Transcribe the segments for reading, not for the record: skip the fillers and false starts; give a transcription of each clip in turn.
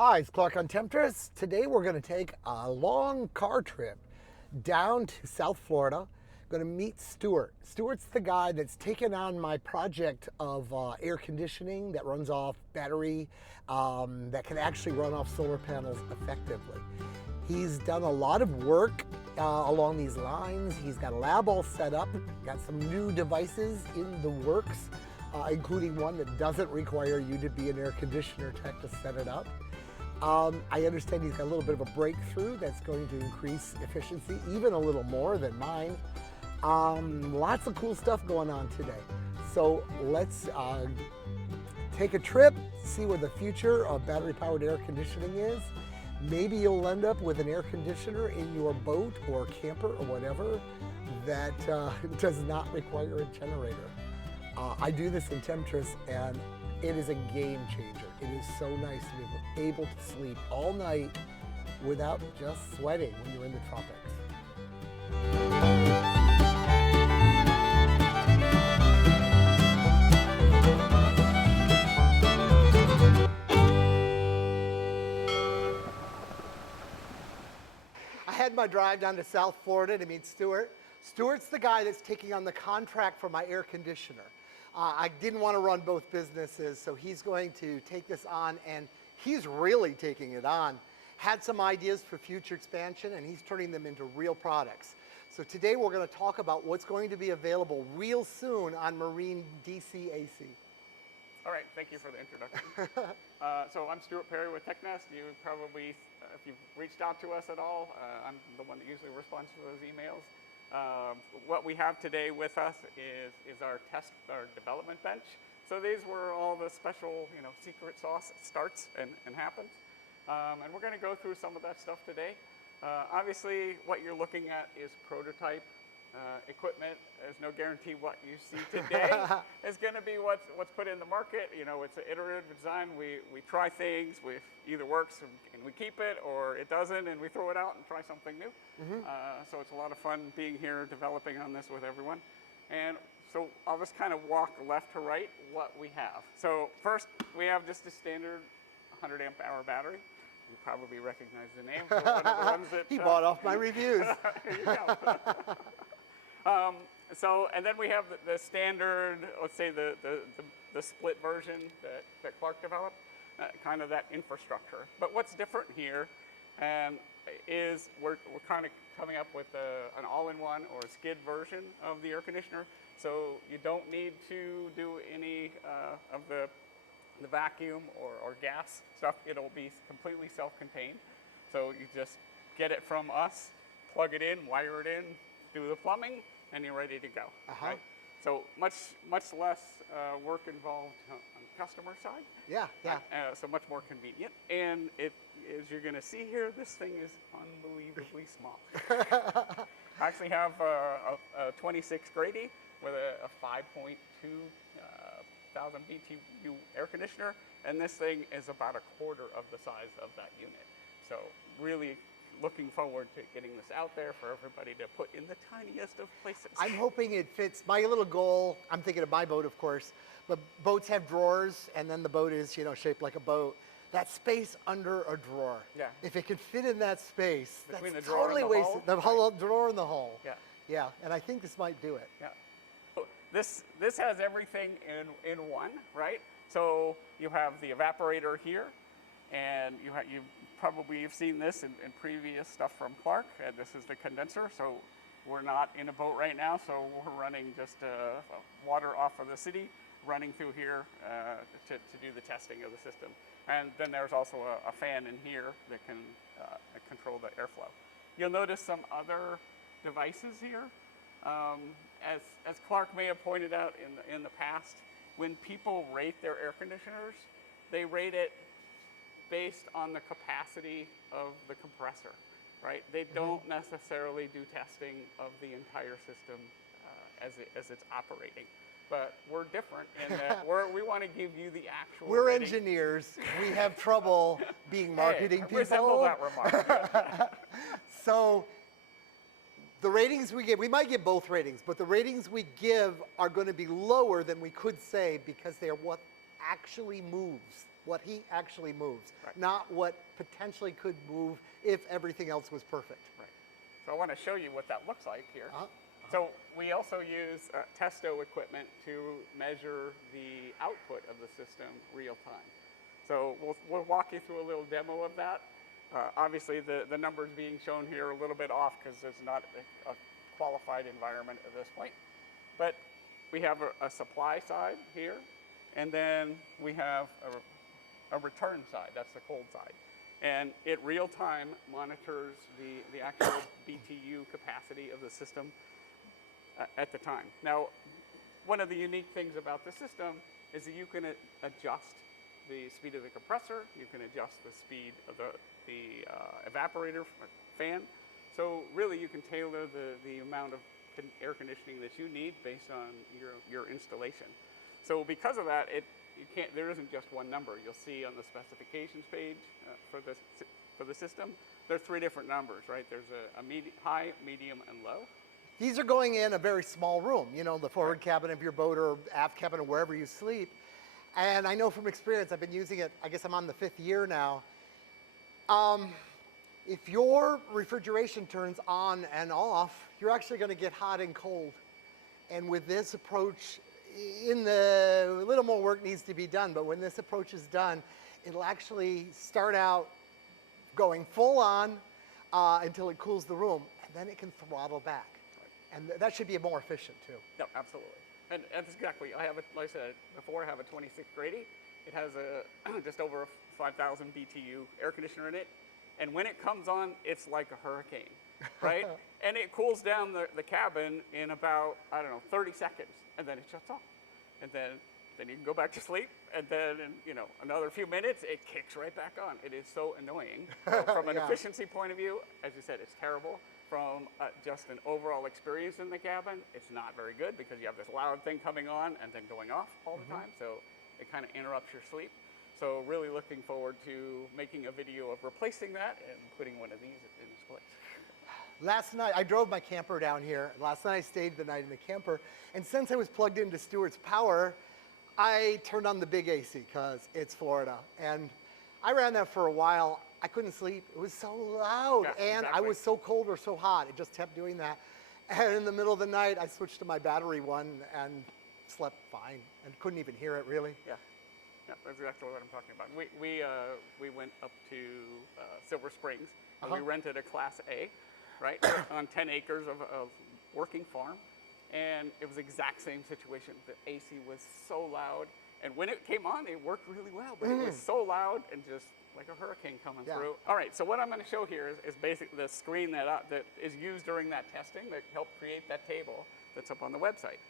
Hi, it's Clark on Temptress. Today we're going to take a long car trip down to South Florida. Going to meet Stuart. Stuart's the guy that's taken on my project of air conditioning that runs off battery, that can actually run off solar panels effectively. He's done a lot of work along these lines. He's got a lab all set up, got some new devices in the works, including one that doesn't require you to be an air conditioner tech to set it up. I understand he's got a little bit of a breakthrough that's going to increase efficiency even a little more than mine. Lots of cool stuff going on today. So let's take a trip, see where the future of battery-powered air conditioning is. Maybe you'll end up with an air conditioner in your boat or camper or whatever that does not require a generator. I do this in Temptress and it is a game changer. It is so nice to be able to sleep all night without just sweating when you're in the tropics. I had my drive down to South Florida to meet Stuart. Stuart's the guy that's taking on the contract for my air conditioner. I didn't want to run both businesses, so he's going to take this on, and he's really taking it on. Had some ideas for future expansion, and he's turning them into real products. So today we're going to talk about what's going to be available real soon on Marine DC AC. All right, thank you for the introduction. So I'm Stuart Perry with TechNest. You probably, if you've reached out to us at all, I'm the one that usually responds to those emails. What we have today with us is our development bench. So these were all the special, secret sauce starts and happens. And we're going to go through some of that stuff today. Obviously, what you're looking at is prototype equipment. There's no guarantee what you see today is going to be what's put in the market. It's an iterative design. We try things. It either works and we keep it, or it doesn't and we throw it out and try something new. So it's a lot of fun being here developing on this with everyone. And so I'll just kind of walk left to right what we have. So first, we have just a standard 100 amp hour battery. You probably recognize the name. So one of the ones that, He bought off my reviews. Here you go. And then we have the standard, let's say the split version that Clark developed, kind of that infrastructure. But what's different here is we're kind of coming up with an all-in-one or a skid version of the air conditioner. So you don't need to do any of the vacuum or gas stuff. It'll be completely self-contained. So you just get it from us, plug it in, wire it in, do the plumbing, and you're ready to go. Right? So much less work involved on the customer side. Yeah. So much more convenient. And as you're going to see here, this thing is unbelievably small. I actually have a 26 Grady with a 5.2 thousand BTU air conditioner, and this thing is about a quarter of the size of that unit. So really looking forward to getting this out there for everybody to put in the tiniest of places. I'm hoping it fits my little goal. I'm thinking of my boat, of course, but boats have drawers, and then the boat is, shaped like a boat. That space under a drawer. Yeah. If it could fit in that space, between that's the drawer totally and the wasted. The whole drawer and the hole. Yeah. Yeah, and I think this might do it. Yeah. This has everything in one, right? So you have the evaporator here, and you probably have seen this in previous stuff from Clark. And this is the condenser. So we're not in a boat right now, so we're running just water off of the city, running through here to do the testing of the system. And then there's also a fan in here that can control the airflow. You'll notice some other devices here. As Clark may have pointed out in the past, when people rate their air conditioners, they rate it based on the capacity of the compressor, right? They don't necessarily do testing of the entire system as it's operating. But we're different in that we want to give you the actual We're rating. engineers. We have trouble being marketing people. Resemble that remark. So the ratings we give, we might give both ratings, but the ratings we give are going to be lower than we could say because they are what actually moves what heat actually moves, Right. not what potentially could move if everything else was perfect. Right. So I want to show you what that looks like here. Uh-huh. So we also use testo equipment to measure the output of the system real time. So we'll walk you through a little demo of that. Obviously, the numbers being shown here are a little bit off because it's not a qualified environment at this point. But we have a supply side here, and then we have a return side. That's the cold side. And it real time monitors the actual BTU capacity of the system at the time. Now, one of the unique things about the system is that you can adjust the speed of the compressor, you can adjust the speed of the evaporator fan. So really you can tailor the amount of air conditioning that you need based on your installation. So because of that, there isn't just one number. You'll see on the specifications page for the system, there are 3 different numbers, right? There's a high, medium, and low. These are going in a very small room, you know, the forward cabin of your boat or aft cabin or wherever you sleep. And I know from experience, I've been using it, I guess I'm on the 5th year now. If your refrigeration turns on and off, you're actually going to get hot and cold. And with this approach, a little more work needs to be done, but when this approach is done, it'll actually start out going full on until it cools the room, and then it can throttle back. And that should be more efficient too. No, absolutely. And that's exactly, like I said before, I have a 26 Grady. It has just over a 5,000 BTU air conditioner in it. And when it comes on, it's like a hurricane, right? And it cools down the cabin in about, 30 seconds, and then it shuts off. And then you can go back to sleep, and then in another few minutes, it kicks right back on. It is so annoying. From an efficiency point of view, as you said, it's terrible. From just an overall experience in the cabin, it's not very good because you have this loud thing coming on and then going off all the time. So it kind of interrupts your sleep. So really looking forward to making a video of replacing that and putting one of these in its place. Last night, I drove my camper down here. Last night I stayed the night in the camper. And since I was plugged into Stuart's power, I turned on the big AC because it's Florida. And I ran that for a while. I couldn't sleep. It was so loud. Yeah, and exactly. I was so cold or so hot. It just kept doing that. And in the middle of the night, I switched to my battery one and slept fine and couldn't even hear it really. Yeah. Yeah, that's exactly what I'm talking about. We went up to Silver Springs, and we rented a Class A, right, on 10 acres of working farm, and it was the exact same situation. The AC was so loud, and when it came on, it worked really well, but it was so loud and just like a hurricane coming through. All right, so what I'm going to show here is basically the screen that is used during that testing that helped create that table that's up on the website.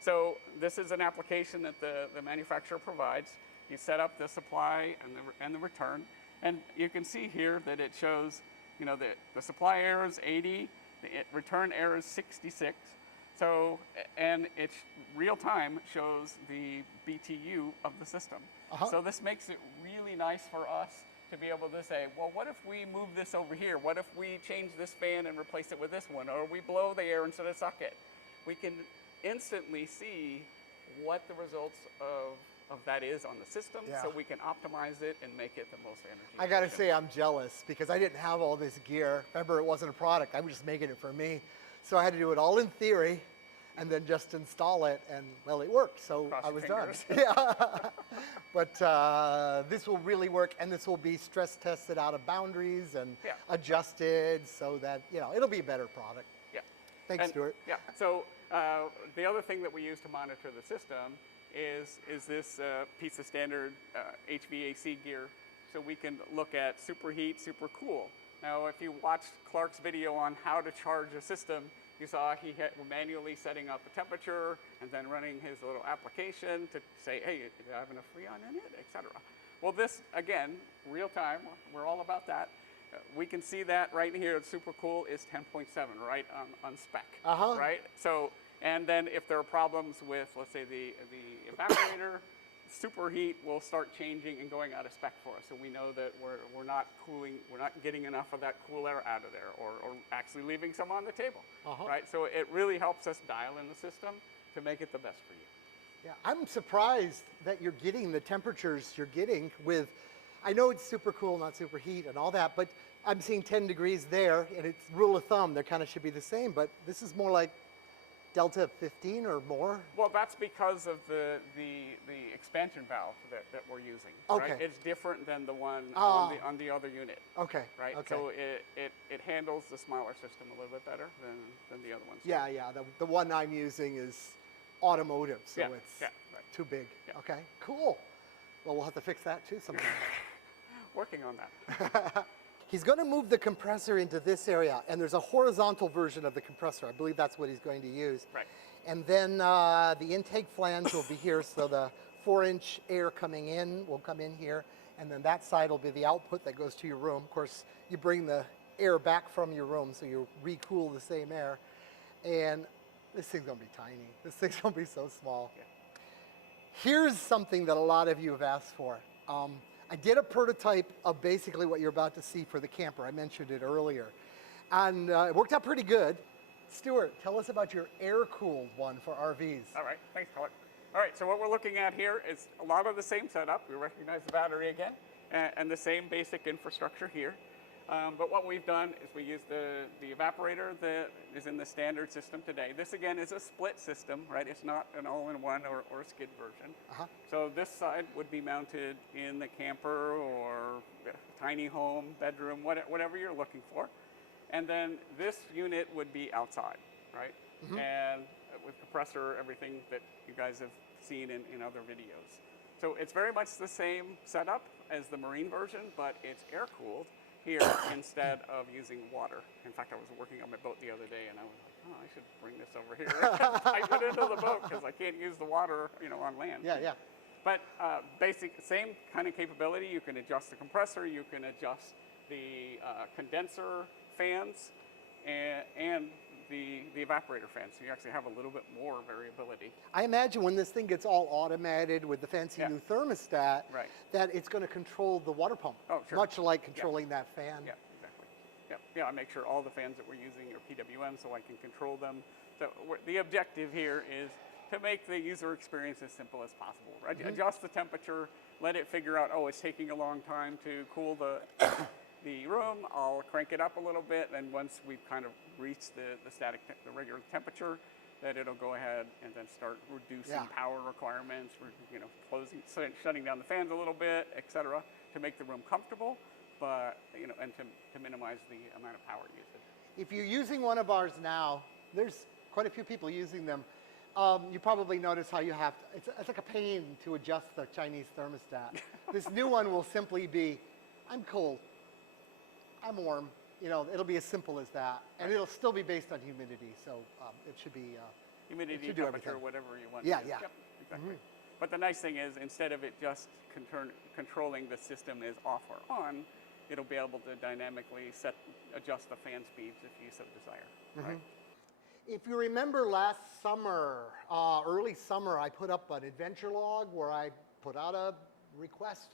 So this is an application that the manufacturer provides. You set up the supply and the return, and you can see here that it shows, the supply error is 80, the return error is 66. So, and it's real time shows the BTU of the system. So this makes it really nice for us to be able to say, well, what if we move this over here? What if we change this fan and replace it with this one? Or we blow the air instead of suck it? We can instantly see what the results of that is on the system, so we can optimize it and make it the most energy efficient. I gotta say I'm jealous because I didn't have all this gear. Remember, it wasn't a product. I was just making it for me. So I had to do it all in theory and then just install it, and well, it worked. So Cross I your was done. fingers. Yeah. But this will really work, and this will be stress tested out of boundaries and adjusted so that, it'll be a better product. Yeah. Thanks, Stuart. Yeah. So the other thing that we use to monitor the system is this piece of standard HVAC gear. So we can look at superheat, supercool. Now, if you watched Clark's video on how to charge a system, you saw he had manually setting up the temperature and then running his little application to say, hey, do you have enough Freon in it, etc. Well, this, again, real time, we're all about that. We can see that right here at supercool is 10.7, right, on spec, right? So, and then if there are problems with, let's say, the evaporator, superheat will start changing and going out of spec for us. So we know that we're not cooling, we're not getting enough of that cool air out of there, or actually leaving some on the table, right? So it really helps us dial in the system to make it the best for you. Yeah, I'm surprised that you're getting the temperatures you're getting with, I know it's super cool, not super heat and all that, but I'm seeing 10 degrees there, and it's rule of thumb, they kind of should be the same, but this is more like Delta 15 or more? Well, that's because of the expansion valve that we're using. Okay. Right? It's different than the one Ah. on the other unit. Okay. Right. Okay. So it handles the smaller system a little bit better than the other ones. Yeah, yeah. The one I'm using is automotive, so Yeah, it's yeah, right. too big. Yeah. Okay, cool. Well, we'll have to fix that too sometime. Working on that. He's going to move the compressor into this area, and there's a horizontal version of the compressor. I believe that's what he's going to use. Right. And then the intake flange will be here, so the 4-inch air coming in will come in here, and then that side will be the output that goes to your room. Of course, you bring the air back from your room, so you recool the same air. And this thing's going to be tiny. This thing's going to be so small. Yeah. Here's something that a lot of you have asked for. I did a prototype of basically what you're about to see for the camper. I mentioned it earlier. And it worked out pretty good. Stuart, tell us about your air-cooled one for RVs. All right. Thanks, Colin. All right. So what we're looking at here is a lot of the same setup. We recognize the battery again, and the same basic infrastructure here. But what we've done is we use the evaporator that is in the standard system today. This again is a split system, right? It's not an all-in-one or a skid version. So this side would be mounted in the camper or tiny home, bedroom, whatever you're looking for. And then this unit would be outside, right? And with compressor, everything that you guys have seen in other videos. So it's very much the same setup as the marine version, but it's air-cooled here instead of using water. In fact, I was working on my boat the other day, and I was like, oh, I should bring this over here and pipe it into the boat because I can't use the water, on land. Yeah, yeah. But same kind of capability. You can adjust the compressor, you can adjust the condenser fans, and the evaporator fans. So you actually have a little bit more variability. I imagine when this thing gets all automated with the fancy new thermostat, Right. that it's going to control the water pump, Oh, sure. much like controlling that fan. Yeah, exactly. Yeah, I make sure all the fans that we're using are PWM so I can control them. So the objective here is to make the user experience as simple as possible. Right? Adjust the temperature, let it figure out, oh, it's taking a long time to cool the room. I'll crank it up a little bit, and once we've kind of reached the regular temperature, that it'll go ahead and then start reducing power requirements, shutting down the fans a little bit, etc., to make the room comfortable, but and to minimize the amount of power usage. If you're using one of ours now, there's quite a few people using them. You probably notice how you have to, it's like a pain to adjust the Chinese thermostat. This new one will simply be, I'm cold, I'm warm. It'll be as simple as that, and it'll still be based on humidity. So it should be humidity, should temperature, whatever you want. Yeah, to yeah. Yep, exactly. But the nice thing is, instead of it just controlling the system as off or on, it'll be able to dynamically adjust the fan speeds if you so desire. Right? If you remember last summer, early summer, I put up an adventure log where I put out a request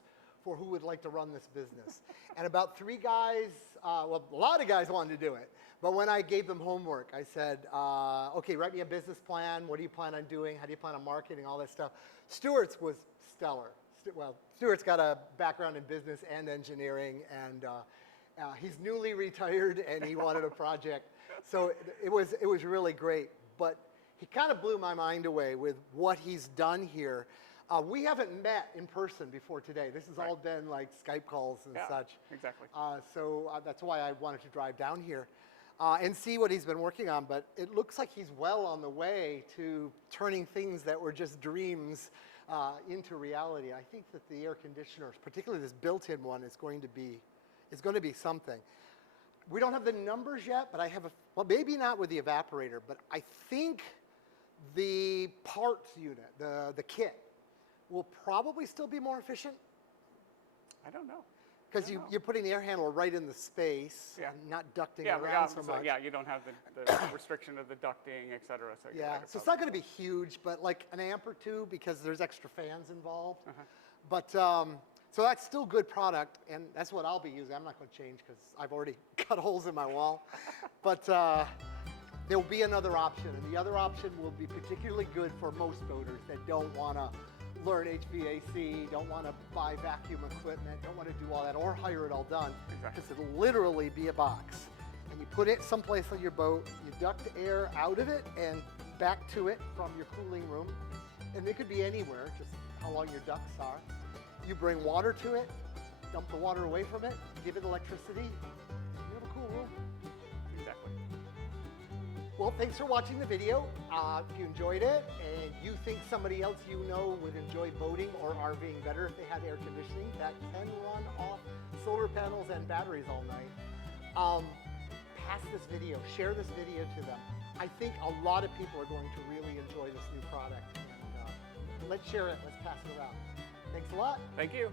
for who would like to run this business. And about 3 guys, a lot of guys wanted to do it. But when I gave them homework, I said, okay, write me a business plan. What do you plan on doing? How do you plan on marketing? All that stuff. Stuart's was stellar. Stuart's got a background in business and engineering, and he's newly retired, and he wanted a project. So it was really great. But he kind of blew my mind away with what he's done here. We haven't met in person before today. This has all been like Skype calls and such. Exactly. So that's why I wanted to drive down here and see what he's been working on. But it looks like he's well on the way to turning things that were just dreams into reality. I think that the air conditioners, particularly this built-in one, is going to be something. We don't have the numbers yet, but I have maybe not with the evaporator, but I think the parts unit, the kit, will probably still be more efficient. I don't know. Because you're putting the air handler right in the space, and not ducting around so much. Yeah, you don't have the restriction of the ducting, et cetera. So So it's not going to be huge, but like an amp or two, because there's extra fans involved. But so that's still good product, and that's what I'll be using. I'm not going to change because I've already cut holes in my wall. But There will be another option, and the other option will be particularly good for most boaters that don't want to learn HVAC, don't want to buy vacuum equipment, don't want to do all that, or hire it all done. Exactly. Because it'll literally be a box. And you put it someplace on your boat, you duct air out of it and back to it from your cooling room. And it could be anywhere, just how long your ducts are. You bring water to it, dump the water away from it, give it electricity, you have a cool room. Exactly. Well, thanks for watching the video. If you enjoyed it and you think somebody else you know would enjoy boating or RVing better if they had air conditioning that can run off solar panels and batteries all night, pass this video, share this video to them. I think a lot of people are going to really enjoy this new product. And let's share it, let's pass it around. Thanks a lot. Thank you.